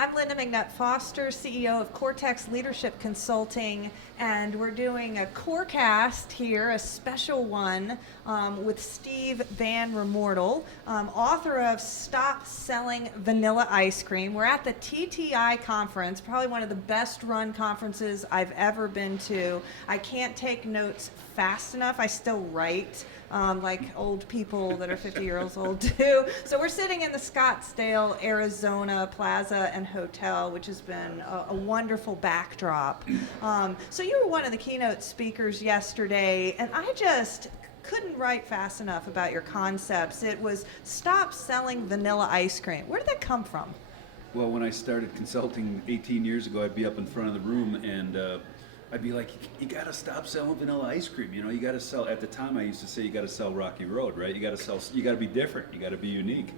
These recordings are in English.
I'm Lynda McNutt Foster, CEO of Cortex Leadership Consulting, and we're doing a Corecast here, a special one with Steve Van Remortel, author of Stop Selling Vanilla Ice Cream. We're at the TTI conference, probably one of the best run conferences I've ever been to. I can't take notes fast enough. I still write like old people that are 50 years old do. So we're sitting in the Scottsdale, Arizona Plaza and Hotel, which has been a wonderful backdrop. So you were one of the keynote speakers yesterday, and I just couldn't write fast enough about your concepts. It was stop selling vanilla ice cream. Where did that come from? Well, when I started consulting 18 years ago, I'd be up in front of the room and I'd be like, you gotta stop selling vanilla ice cream. You know, you gotta sell, at the time I used to say you gotta sell Rocky Road, right? You gotta be different, you gotta be unique.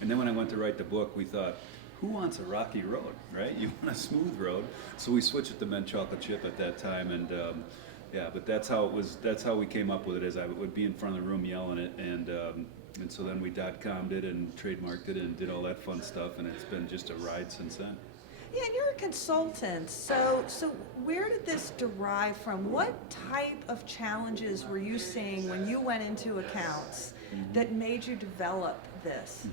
And then when I went to write the book, we thought, who wants a rocky road, right? You want a smooth road. So we switched it to mint chocolate chip at that time, and yeah, but that's how it was. That's how we came up with it. Is I would be in front of the room yelling it, and so then we .com'd it and trademarked it and did all that fun stuff, and it's been just a ride since then. Yeah, and you're a consultant, so where did this derive from? What type of challenges were you seeing when you went into accounts that made you develop this?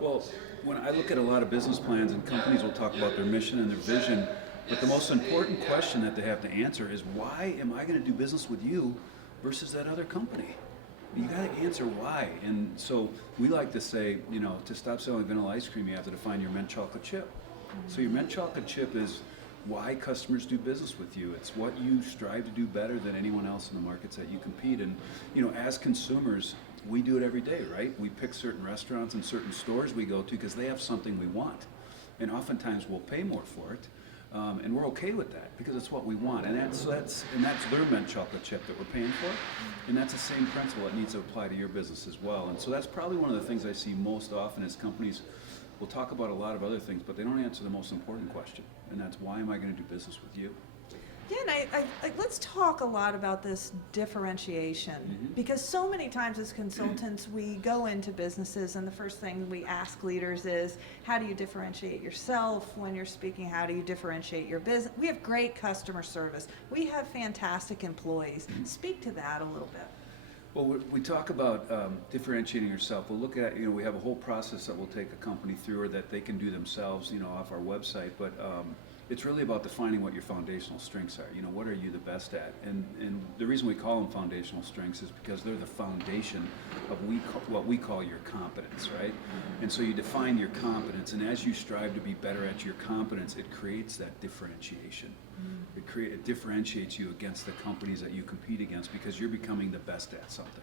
Well, when I look at a lot of business plans, and companies will talk about their mission and their vision, but the most important question that they have to answer is, why am I going to do business with you versus that other company? You got to answer why. And so we like to say, you know, to stop selling vanilla ice cream, you have to define your mint chocolate chip. So your mint chocolate chip is why customers do business with you. It's what you strive to do better than anyone else in the markets that you compete in. You know, as consumers, we do it every day, right? We pick certain restaurants and certain stores we go to because they have something we want. And oftentimes we'll pay more for it. And we're okay with that because it's what we want. And that's their mint chocolate chip that we're paying for. And that's the same principle that needs to apply to your business as well. And so that's probably one of the things I see most often is companies will talk about a lot of other things, but they don't answer the most important question, and that's, why am I going to do business with you? Yeah, and let's talk a lot about this differentiation, because so many times as consultants we go into businesses and the first thing we ask leaders is, how do you differentiate yourself when you're speaking? How do you differentiate your business? We have great customer service. We have fantastic employees. Speak to that a little bit. Well, we talk about differentiating yourself. We'll look at, you know, we have a whole process that we'll take a company through, or that they can do themselves, you know, off our website. But it's really about defining what your foundational strengths are. You know, what are you the best at? And the reason we call them foundational strengths is because they're the foundation of what we call your competence, right? And so you define your competence, and as you strive to be better at your competence, it creates that differentiation. It differentiates you against the companies that you compete against because you're becoming the best at something.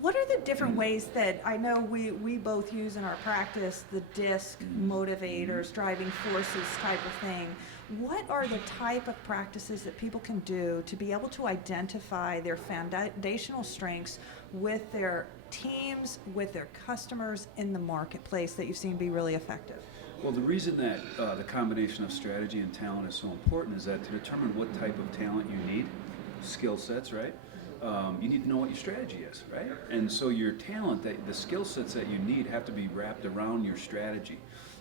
What are the different ways that I know we both use in our practice, the DISC motivators, driving forces type of thing? What are the type of practices that people can do to be able to identify their foundational strengths with their teams, with their customers in the marketplace that you've seen be really effective? Well, the reason that the combination of strategy and talent is so important is that to determine what type of talent you need, skill sets, right? You need to know what your strategy is, right? And so your talent, the skill sets that you need have to be wrapped around your strategy.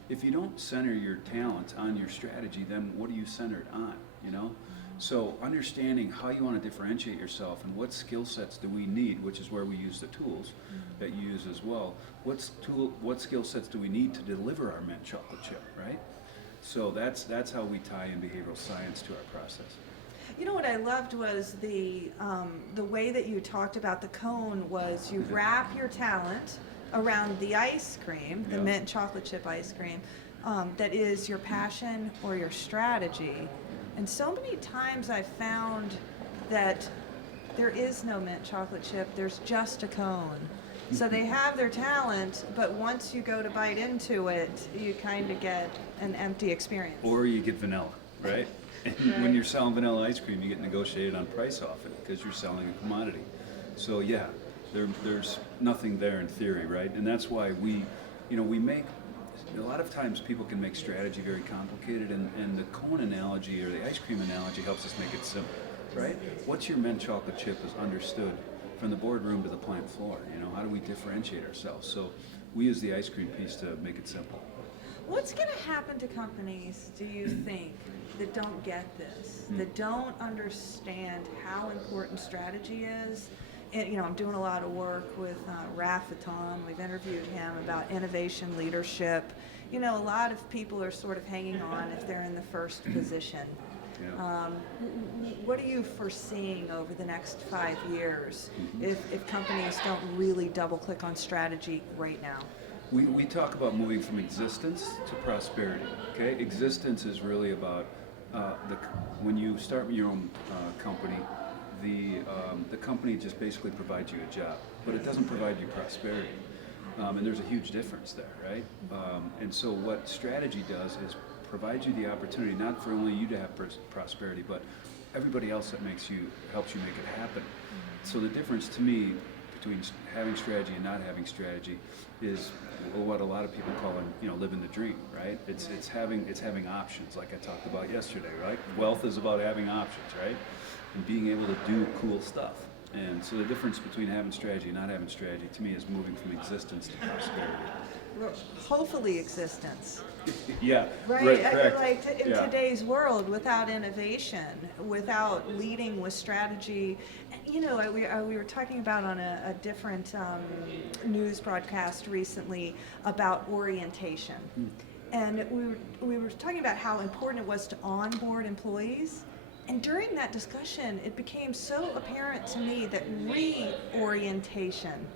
If you don't center your talent on your strategy, then what are you centered on, you know? So understanding how you want to differentiate yourself and what skill sets do we need, which is where we use the tools that you use as well. What skill sets do we need to deliver our mint chocolate chip, right? So that's how we tie in behavioral science to our process. You know what I loved was the way that you talked about the cone was you wrap your talent around the ice cream, the mint chocolate chip ice cream, that is your passion or your strategy. And so many times I've found that there is no mint chocolate chip, there's just a cone. So they have their talent, but once you go to bite into it, you kind of get an empty experience. Or you get vanilla, right? And when you're selling vanilla ice cream, you get negotiated on price often because you're selling a commodity. So yeah, there's nothing there in theory, right? And that's why we make, a lot of times people can make strategy very complicated, and the cone analogy or the ice cream analogy helps us make it simple, right? What's your mint chocolate chip is understood from the boardroom to the plant floor. You know, how do we differentiate ourselves? So we use the ice cream piece to make it simple. What's going to happen to companies, do you think, that don't get this, that don't understand how important strategy is? And, I'm doing a lot of work with Raf Fatton. We've interviewed him about innovation leadership. A lot of people are sort of hanging on if they're in the first position. Yeah. What are you foreseeing over the next 5 years if companies don't really double click on strategy right now? We talk about moving from existence to prosperity. Okay, existence is really about when you start your own company, the company just basically provides you a job, but it doesn't provide you prosperity, and there's a huge difference there, right? And so what strategy does is provide you the opportunity not for only you to have prosperity, but everybody else that helps you make it happen. So the difference to me between having strategy and not having strategy is what a lot of people call living the dream, right? It's having options, like I talked about yesterday, right? Wealth is about having options, right? And being able to do cool stuff. And so the difference between having strategy and not having strategy to me is moving from existence to prosperity. Hopefully existence. Yeah, right, correct. Like in today's world, without innovation, without leading with strategy, we were talking about on a different news broadcast recently about orientation, and we were talking about how important it was to onboard employees. And during that discussion, it became so apparent to me that reorientation.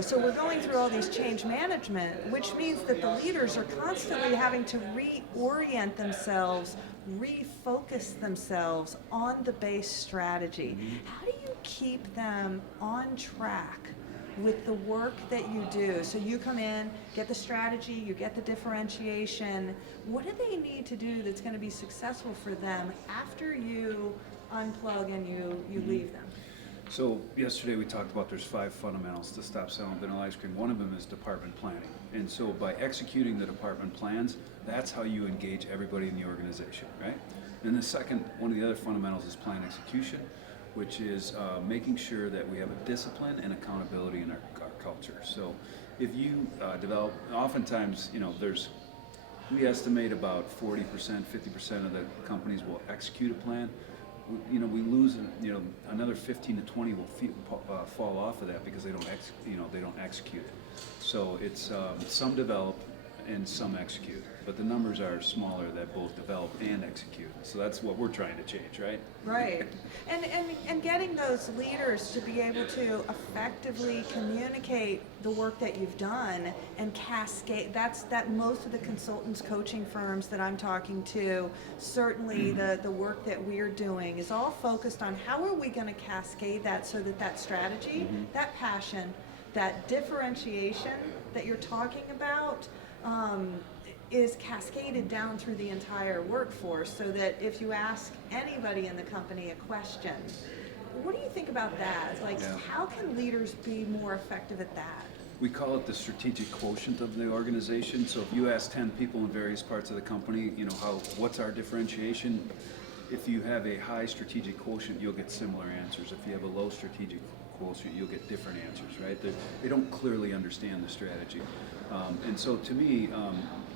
So we're going through all these change management, which means that the leaders are constantly having to reorient themselves, refocus themselves on the base strategy. How do you keep them on track with the work that you do? So you come in, get the strategy, you get the differentiation. What do they need to do that's going to be successful for them after you unplug and you leave them? So yesterday we talked about there's 5 fundamentals to stop selling vanilla ice cream. One of them is department planning. And so by executing the department plans, that's how you engage everybody in the organization, right? And the second, one of the other fundamentals is plan execution, which is making sure that we have a discipline and accountability in our culture. So if you develop, oftentimes, we estimate about 40%, 50% of the companies will execute a plan. We lose, another 15 to 20 will fall off of that because they don't execute it. So it's some develop and some execute, but the numbers are smaller that both develop and execute. So that's what we're trying to change, right? Right, and getting those leaders to be able to effectively communicate the work that you've done and cascade. That most of the consultants, coaching firms that I'm talking to, certainly the work that we're doing is all focused on how are we going to cascade that so that strategy, that passion, that differentiation that you're talking about is cascaded down through the entire workforce, so that if you ask anybody in the company a question, what do you think about that? How can leaders be more effective at that? We call it the strategic quotient of the organization. So if you ask 10 people in various parts of the company, what's our differentiation? If you have a high strategic quotient, you'll get similar answers. If you have a low strategic quotient, you'll get different answers, right? They don't clearly understand the strategy. And so to me,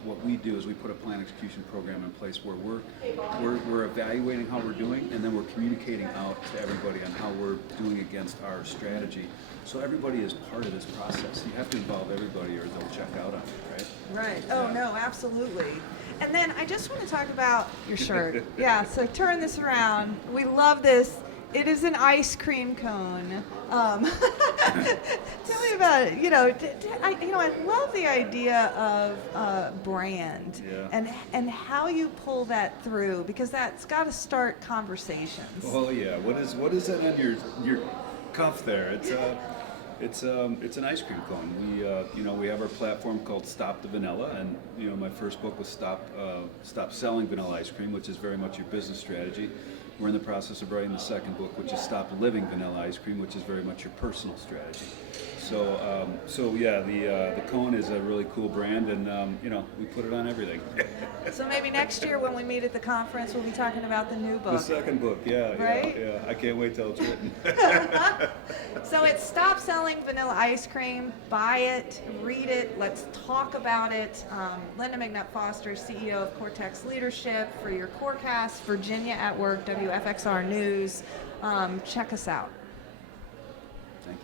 what we do is we put a plan execution program in place where we're evaluating how we're doing, and then we're communicating out to everybody on how we're doing against our strategy. So everybody is part of this process. You have to involve everybody or they'll check out on it, right? Right. Oh, no, absolutely. And then I just want to talk about your shirt. Yeah, so turn this around. We love this. It is an ice cream cone. Tell me about it. I love the idea of brand and how you pull that through, because that's got to start conversations. Oh yeah. What is that on your cuff there? It's an ice cream cone. We have our platform called Stop the Vanilla, and my first book was Stop Selling Vanilla Ice Cream, which is very much your business strategy. We're in the process of writing the second book, which is Stop Living Vanilla Ice Cream, which is very much your personal strategy. So yeah, the cone is a really cool brand, and we put it on everything. So maybe next year when we meet at the conference, we'll be talking about the new The book. second book, yeah, Right? yeah. I can't wait till it's written. So it's Stop Selling Vanilla Ice Cream. Buy it, read it, let's talk about it. Lynda McNutt Foster, CEO of Cortex Leadership, for your Corecast, Virginia at Work, WFXR News. Check us out.